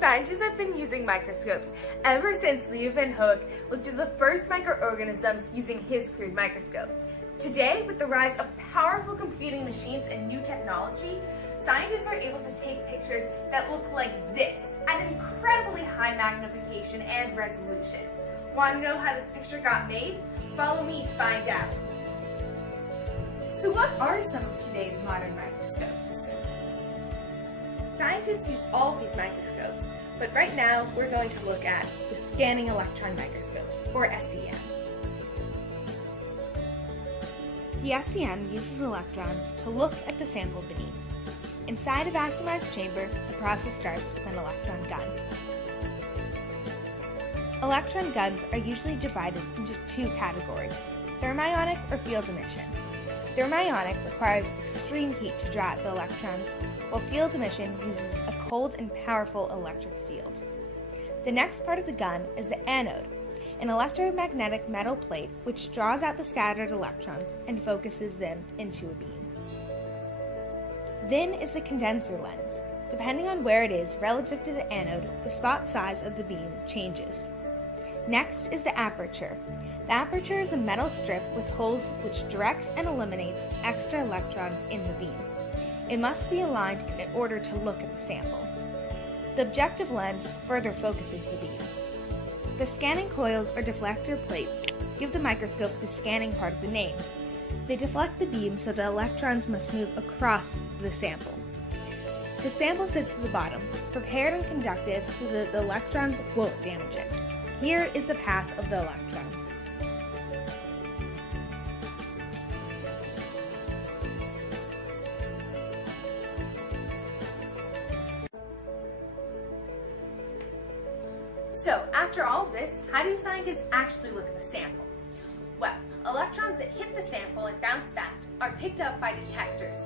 Scientists have been using microscopes ever since Leo van Hoek looked at the first microorganisms using his crude microscope. Today, with the rise of powerful computing machines and new technology, scientists are able to take pictures that look like this at incredibly high magnification and resolution. Want to know how this picture got made? Follow me to find out. So what are some of today's modern microscopes? Scientists use all of these microscopes, but right now we're going to look at the scanning electron microscope, or SEM. The SEM uses electrons to look at the sample beneath. Inside a vacuumized chamber, the process starts with an electron gun. Electron guns are usually divided into two categories, thermionic or field emission. Thermionic requires extreme heat to draw out the electrons, while field emission uses a cold and powerful electric field. The next part of the gun is the anode, an electromagnetic metal plate which draws out the scattered electrons and focuses them into a beam. Then is the condenser lens. Depending on where it is relative to the anode, the spot size of the beam changes. Next is the aperture. The aperture is a metal strip with holes which directs and eliminates extra electrons in the beam. It must be aligned in order to look at the sample. The objective lens further focuses the beam. The scanning coils or deflector plates give the microscope the scanning part of the name. They deflect the beam so the electrons must move across the sample. The sample sits at the bottom, prepared and conductive so that the electrons won't damage it. Here is the path of the electrons. So, after all of this, how do scientists actually look at the sample? Well, electrons that hit the sample and bounce back are picked up by detectors,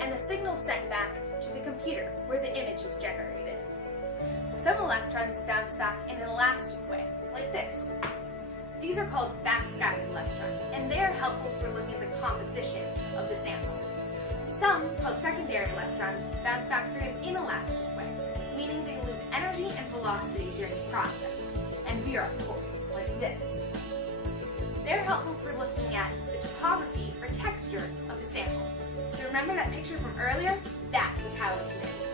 and the signal sent back to the computer where the image is generated. Some electrons bounce back in an elastic way, like this. These are called backscattered electrons, and they are helpful for looking at the composition of the sample. Some, called secondary electrons, bounce back through an inelastic way, meaning they lose energy and velocity during the process, and veer off course, like this. They're helpful for looking at the topography or texture of the sample. So remember that picture from earlier? That was how it was made.